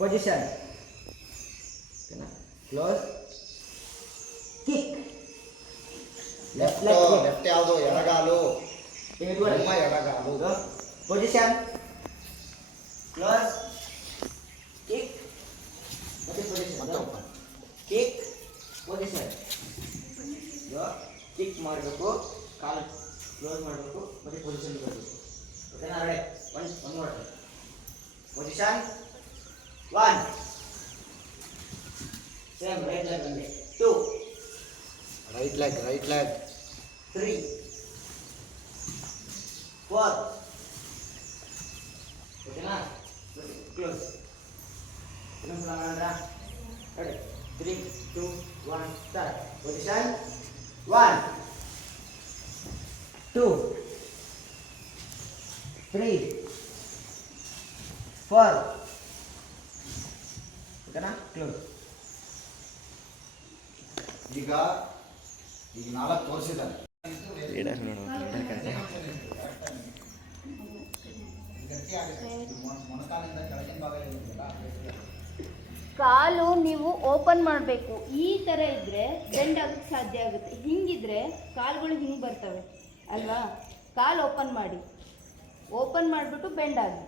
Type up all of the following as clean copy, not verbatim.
Position. Close. Kick. Left left ಯಾವುದು? ಎಡಗಾಲು. ಎಡಗಾಲು. Position. Close. Kick. ಮತ್ತೆ position. Kick. Position. Kick ಮಾಡಬೇಕು, ಕಾಲು close ಮಾಡಬೇಕು, ಮತ್ತೆ ಪೊಸಿಷನ್ ಬರಬೇಕು. ಓಕೆನಾ? Ready? One more time. Position 1. Same right leg ಹಂಗೆ. 2. Right leg 3. 4. ಓಕೆನಾ? ಕ್ಲೋಸ್. ಇನ್ನೊಂದು ಸಲ ಮಾಡೋಣ. ರೆಡಿ? 3, 2, 1 ಸ್ಟಾರ್ಟ್. ಪೊಸಿಷನ್ 1, 2, 3, 4. ಓಕೆನಾ? ಕ್ಲೋಸ್. ಈಗ 4 ತೋರಿಸಿದ್ದಾನೆ. ಮೊಣಕಾಲಿಂದ ಕೆಳಗಿನ ಭಾಗ ಇರುತ್ತಲ್ಲ, ಕಾಲು ನೀವು ಓಪನ್ ಮಾಡಬೇಕು. ಈ ಥರ ಇದ್ದರೆ ಬೆಂಡ್ ಆಗೋಕ್ಕೆ ಸಾಧ್ಯ ಆಗುತ್ತೆ. ಹಿಂಗಿದ್ರೆ ಕಾಲುಗಳು ಹಿಂಗೆ ಬರ್ತವೆ ಅಲ್ವಾ? ಕಾಲು ಓಪನ್ ಮಾಡಿ, ಓಪನ್ ಮಾಡಿಬಿಟ್ಟು ಬೆಂಡ್ ಆಗಿ.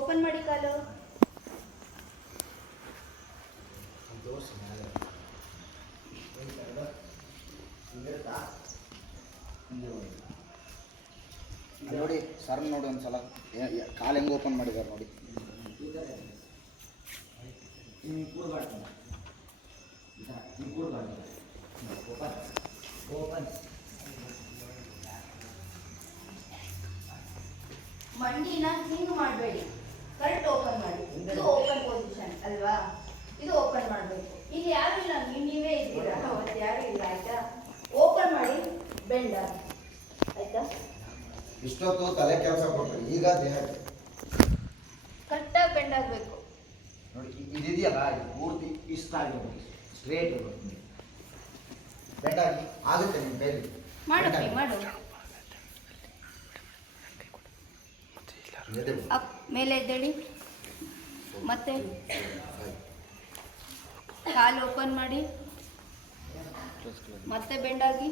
ಓಪನ್ ಮಾಡಿ ಕಾಲು. ನೋಡಿ ಸರ್, ನೋಡಿ ಒಂದ್ಸಲ ಕಾಲು ಹೆಂಗೆ ಓಪನ್ ಮಾಡಿದ್ದಾರೆ ನೋಡಿ. ಮಂಡಿನ ಹಿಂಗ್ ಮಾಡಬೇಡಿ, ಕರೆಕ್ಟ್ ಓಪನ್ ಮಾಡಿ. ಇದು ಓಪನ್ ಪೊಸಿಷನ್ ಅಲ್ವಾ? ಇದು ಓಪನ್ ಮಾಡಬೇಕು. ಇಲ್ಲಿ ಯಾರು ಇಲ್ಲ, ನೀವೇ ಇದ್ದೀರಾ, ಅವತ್ತು ಯಾರು ಇಲ್ಲ. ಆಯ್ತಾ? ಓಪನ್ ಮಾಡಿ ಬೆಂಡ್ ಆಯ್ತಾ? ಇಷ್ಟೊತ್ತು ತಲೆ ಕೆಲಸ ಕೊಟ್ಟರೆ ಈಗ ದೇಹಕ್ಕೆ ಕರೆಕ್ಟಾಗಿ ಬೆಂಡ್ ಆಗಬೇಕು. ನೋಡಿ ಇದೆಯಲ್ಲ, ಇದು ಪೂರ್ತಿ ಇಷ್ಟ ಆಗಿರ್ಬೇಕು, ಸ್ಟ್ರೇಟ್ ಇರ್ಬೇಕು. ಬೆಂಡ್ ಆಗಿ ಆಗುತ್ತೆ ನಿಮ್ಮ ಕೈಲಿ. ಮಾಡು. ಅಪ್ ಮೇಲೆ ಎದ್ದೇಳಿ, ಮತ್ತೆ ಕಾಲು ಓಪನ್ ಮಾಡಿ, ಮತ್ತೆ ಬೆಂಡ್ ಆಗಿ,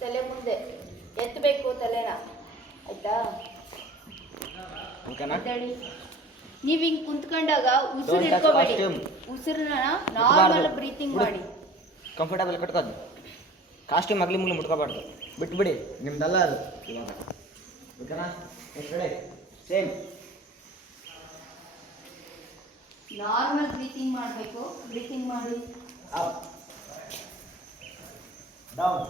ತಲೆ ಮುಂದೆ ಎತ್ತಬೇಕು ತಲೆನ. ಆಯ್ತಾ? ಎದ್ದೇಳಿ. ನೀವು ಹಿಂಗೆ ಕುಂತ್ಕೊಂಡಾಗ ಉಸಿರು ಇಟ್ಕೋಬೇಡಿ. ಉಸಿರನ್ನ ನಾರ್ಮಲ್ ಬ್ರೀತಿಂಗ್ ಮಾಡಿ. ಕಂಫರ್ಟಬಲ್ ಕಟ್ಕೋದು. ಕಾಸ್ಟ್ಯೂಮ್ ಆಗಲಿ ಮುಳ್ಳು ಮುಟ್ಕೋಬಾರ್ದು. ಬಿಟ್ಬಿಡಿ, ನಿಮ್ದಲ್ಲ ಅದು ಇವಾಗ. ಓಕೆನಾ? ರೆಡಿ? ಸೇಮ್ ನಾರ್ಮಲ್ ಬ್ರೀತಿಂಗ್ ಮಾಡಬೇಕು. ಬ್ರೀತಿಂಗ್ ಮಾಡಿ. Up, down,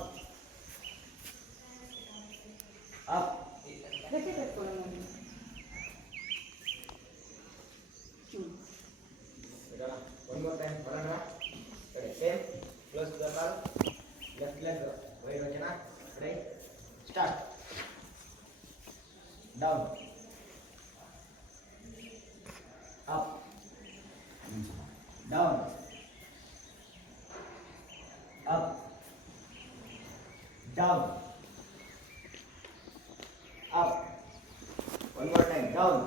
up. ಗಟ್ಟಿ ಕಟ್ಕೊಳ್ಳಿ ನೋಡಿ. ಒನ್ ಮೋರ್ ಟೈಮ್ ಬರೋಣ. ರೆಡಿ? ಸೇಮ್. ಕ್ಲೋಸ್ ದ ಕಾಲ್. Left leg right. ಓಕೆನಾ? Ready? Start. Down, up, down, up, down, up. One more time. Down,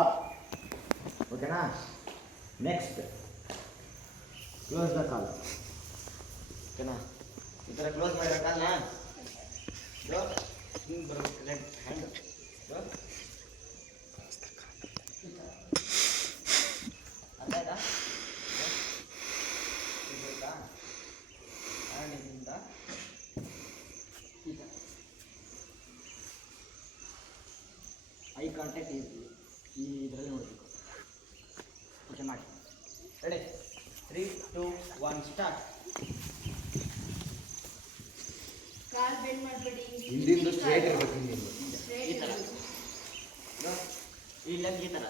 up. ಓಕೆನಾ? Next close the ಕಾಲ್. ಓಕೆನಾ? ಈ ಥರ ಕ್ಲೋಸ್ ಮಾಡಿರೋ ಕಾಲನ್ನ ಹಿಂಗೆ ಬರಬೇಕು. ಲೆಗ್ ಹ್ಯಾಂಡ್ ಅರ್ಥ ಆಯ್ತಾ? ಹ್ಯಾಂಡಿಂದ ಐ ಕಾಂಟ್ಯಾಕ್ಟ್ ಈ ಇದರಲ್ಲಿ ನೋಡಬೇಕು. ಓಕೆ ಮಾಡಿ. ರೆಡಿ? 3, 2, 1 ಸ್ಟಾರ್ಟ್. ಕಾಲ್ ಬೆಂಡ್ ಮಾಡಬೇಡಿ. ಹಿಂದಿಂದು ಸ್ಟ್ರೇಟ್ ಇರ್ಬೇಕು. ಈ ಥರ ಈ ಲೆಗ್ ಈ ಥರ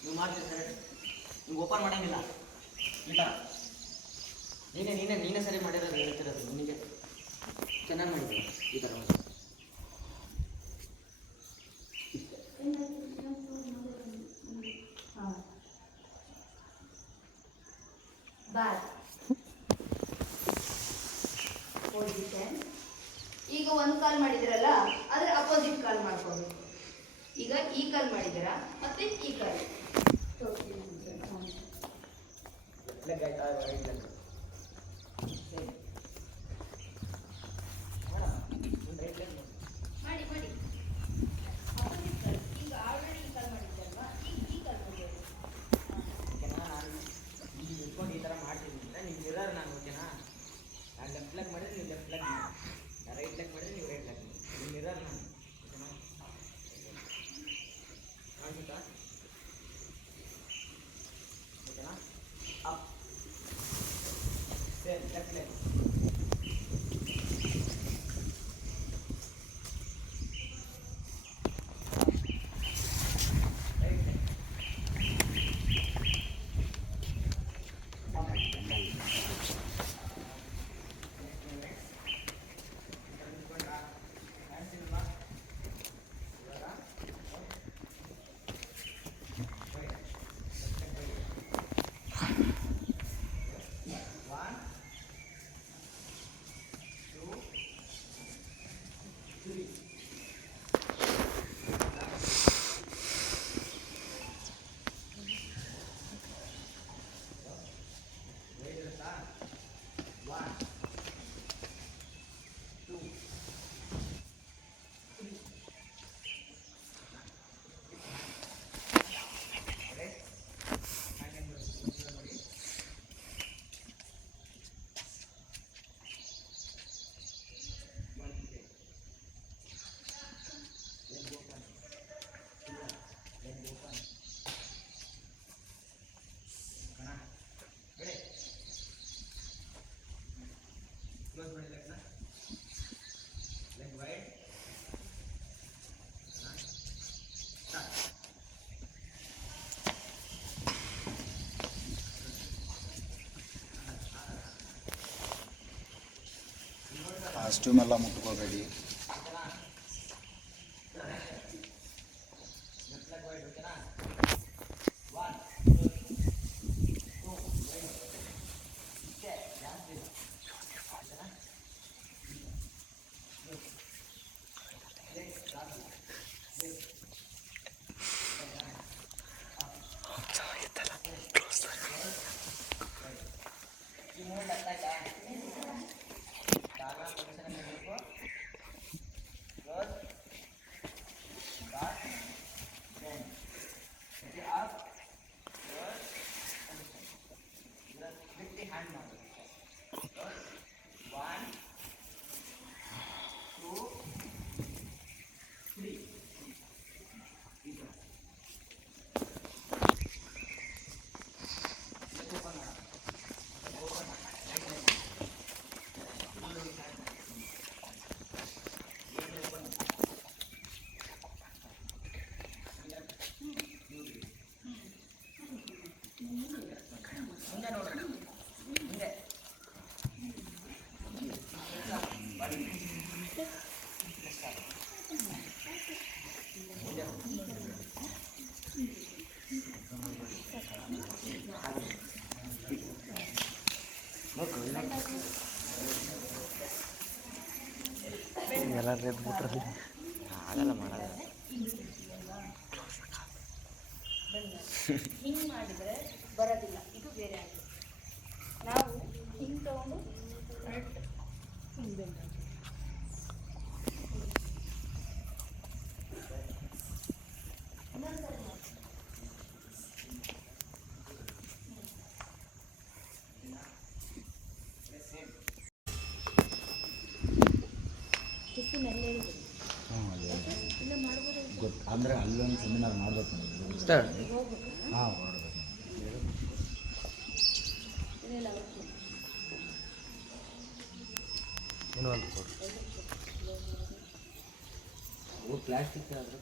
ನೀವು ಮಾಡ್ತೀರಿ. ಕರೆಕ್ಟ್. ನೀವು ಓಪನ್ ಮಾಡೋಂಗಿಲ್ಲ. ಈ ಥರ ನೀನೇ ಸರಿ ಮಾಡಿರೋದು ಹೇಳ್ತಿರೋದು. ನಿನಗೆ ಚೆನ್ನಾಗಿ ಮಾಡಿದ್ದೀವಿ. ಈ ಥರ back position ಈಗ ಒಂದು ಕಾಲ್ ಮಾಡಿದಿರಲ್ಲ ಅದ್ರ ಅಪೋಸಿಟ್ ಕಾಲ್ ಮಾಡ್ಕೋಬೇಕು. ಈಗ ಈ ಕಾಲ್ ಮಾಡಿದ್ದೀರಾ ಮತ್ತೆ ಈ ಕಾಲ್ ಲೆಗ್ ಆಯ್ತಾ right leg same right leg ಮಾಡಿ ಮಾಡಿ ಅಪೋಸಿಟ್ ಕಾಲ್. ಈಗ ಆಲ್ರೆಡಿ ಈ ಕಾಲ್ ಮಾಡಿದ್ದಲ್ವಾ, ಈಗ ಈ ಕಾಲ್ ಮಾಡಬೇಕು. ಓಕೆನಾ? ನಾನು ಈಗ ಇಟ್ಕೊಂಡು ಈ ಥರ ಮಾಡ್ತೀನಿ ಅಂದರೆ ನೀವು ಮಿರರ್ ನಾನು ಓಕೆನಾ? ನಾನು ಲೆಫ್ಟ್ ಲೆಗ್ ಮಾಡಿದ್ರೆ ನೀವು ಲೆಫ್ಟ್ ಲೆಗ್ ಮಾಡಿ, ನಾನು ರೈಟ್ ಲೆಗ್ ಮಾಡಿದ್ರೆ ನೀವು ರೈಟ್ ಲೆಗ್ ಮಾಡಿ. ನೀವು ಮಿರರ್ ನಾನು ಓಕೆನಾ? ಕಾಣಿಸುತ್ತಾ? ಓಕೆನಾ? Up same left leg right leg close ಮಾಡಿ ಲೆಗ್ನ ಲೆಗ್ ವೈಡ್ ಸ್ಟಾರ್ಟ್ ಕಾಸ್ಟ್ಯೂಮ್ ಎಲ್ಲ ಮುಟ್ಕೋಬೇಡಿ. ಲೆಫ್ಟ್ ಲೆಗ್ ವೈಡ್ ಓಕೆನಾ? 1 2 ವೈಡ್ ಇಷ್ಟೇ ಜಾಸ್ತಿ ಇಲ್ಲ ಓಕೆನಾ? ಲೆಗ್ ಜಾಸ್ತಿ ಲೆಗ್ ಈ ಮೂಮೆಂಟ್ ಅರ್ಥ ಆಯ್ತಾ? ಕಾಲ ಪೊಸಿಷನ್ ಮಾಡಬೇಕು. Close start then okay up close ಇದನ್ನು ಬಿಟ್ಟು ಹ್ಯಾಂಡ್ ಮಾಡಬೇಕು. ಕ್ಲೋಸ್ 1 2 3 ಇದು ಓಪನ್ ಮಾಡ ಓಪನ್ ಮುಂದೆ ನೋಡು ಮುಂದೆ ಎಲ್ಲ ರೆಡ್ ಬಿಟ್ರಲ್ಲಿ ಆಗಲ್ಲ ಮಾಡೋದು. ಹಿಂಗೆ ಮಾಡಿದರೆ ಬರೋದಿಲ್ಲ, ಇದು ಬೇರೆ ಆಗಿದೆ. ನಾವು ಹಿಂಗೆ ತಗೊಂಡು ಕರೆಕ್ಟ್ ಹಿಂಗೆ ಗೊತ್ತು. ಅಂದರೆ ಅಲ್ಲೊಂದು ಸೆಮಿನಾರ್ ಮಾಡಬೇಕು ನೀವು. ಸ್ಟಾರ್ಟ್ ಹಾಂ ಮಾಡಬೇಕು. ಇನ್ನೊಂದು ಕೊಡು. ಅವು ಪ್ಲಾಸ್ಟಿಕ್ ಆದರೆ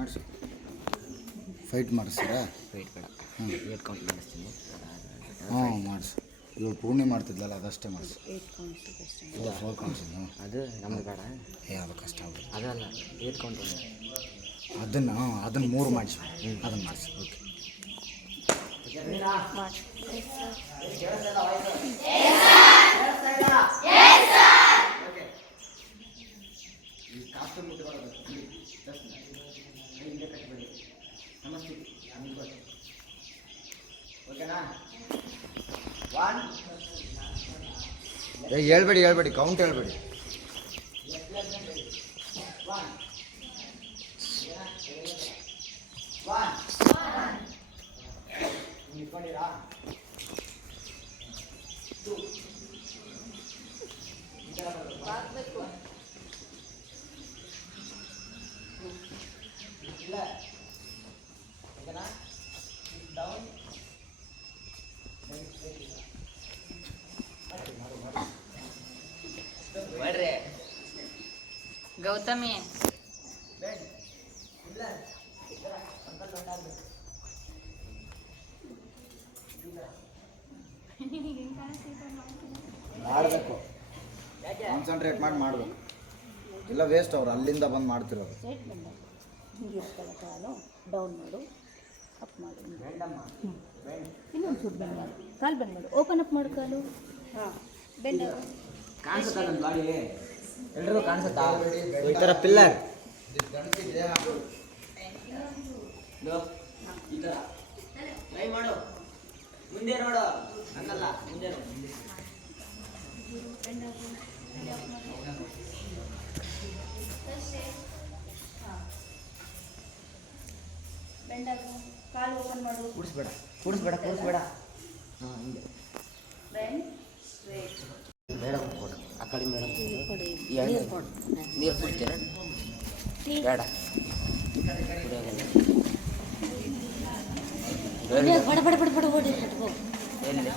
ಮಾಡಿಸು ಫೈಟ್ ಮಾಡಿಸ್ತೀರಾ? ವೆಯ್ಟ್ ಬೇಡ, ಹ್ಞೂ 8 ಕೌಂಟ್ ಮಾಡಿಸ್ತೀನಿ. ಹಾಂ ಮಾಡಿಸು. ಇವಾಗ ಪೂರ್ಣಿ ಮಾಡ್ತಿದ್ಲಲ್ಲ ಅದಷ್ಟೇ ಮಾಡಿಸು. 4 ಕೌಂಟ್ಸ್ ಅದು ನಮ್ದು ಬೇಡ, ಅದು ಕಷ್ಟ ಆಗುತ್ತೆ. ಅದಲ್ಲ 8 ಕೌಂಟ್ ಅದನ್ನು 3 ಮಾಡಿಸು. ಅದನ್ನು ಮಾಡಿಸು. ಓಕೆ. ಓಕೆನಾ? 1 ಹೇಳ್ಬೇಡಿ ಕೌಂಟ್ ಹೇಳ್ಬೇಡಿ. ನಿಂತ್ಕೊಂಡಿರಾ? 2 ಹಾಕ್ಬೇಕು. ಇಲ್ಲ ಓಕೆನಾ? ಡೌನ್ ಮಾಡ್ರಿ. ಗೌತಮಿ ಬೆಂಡ್ ಇಲ್ಲ ಇದರ ಅಂಕಲ್ ಬೆಂಡ್ ಆಗಬೇಕು. ಮಾಡಬೇಕು, ಯಾಕೆ? ಕಾನ್ಸಂಟ್ರೇಟ್ ಮಾಡಿ ಮಾಡಬೇಕು. ಇಲ್ಲ ವೇಸ್ಟ್ ಅವ್ರು ಅಲ್ಲಿಂದ ಬಂದು ಮಾಡ್ತಿರೋದು. ಸ್ಟ್ರೈಟ್ ಬಂದ ಹಿಂಗೆ ಇರ್ತಾಳೆ ಕಾಲು ಡೌನ್ ಮಾಡು, ಅಪ್ ಮಾಡು. ಬೆಂಡಮ್ಮ ಬೆಂಡ್ ಇನ್ನೊಂದು ಚೂರು ಬೆಂಡ್ ಮಾಡು, ಕಾಲು ಬೆಂಡ್ ಮಾಡು, ಓಪನ್ ಅಪ್ ಮಾಡು ಕಾಲು. ಹಾಂ ಬೆಂಡ್ ಕಾಣಿಸುತ್ತಾ ನನ್ನ ಗಾಡಿ? ಎಲ್ರಿಗೂ ಕಾಣಿಸುತ್ತಾ ಈ ಥರ ಪಿಲ್ಲರ್? ಈ ಥರ ಟ್ರೈ ಮಾಡು. ಮುಂದೆ ನೋಡು, ಹಂಗಲ್ಲ ಮುಂದೆ ನೋಡು. ಬೆಂಡಾಗು, ಕಾಲು ಓಪನ್ ಮಾಡು. ಕೂಡಿಸ್ಬೇಡ. ಹಾಂ ಹಿಂಗೆ ಬೆಂಡ್ ಸ್ಟ್ರೈಟ್. ಮೇಡಮ್ ಕೊಡು, ಆ ಕಡೆ ಮೇಡಮ್ ಕೊಡಿ, ಎರಡು ನೀರು ಕೊಡು. ನೀರು ಕುಡಿತೀರ? ಬೇಡ, ಬಡ ಓಡಿ ಹೋ. ಎಲ್ಲಿ?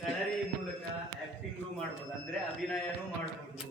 ಕಳರಿ ಮೂಲಕ ಆಕ್ಟಿಂಗು ಮಾಡ್ಬೋದು, ಅಂದ್ರೆ ಅಭಿನಯನೂ ಮಾಡ್ಬೋದು.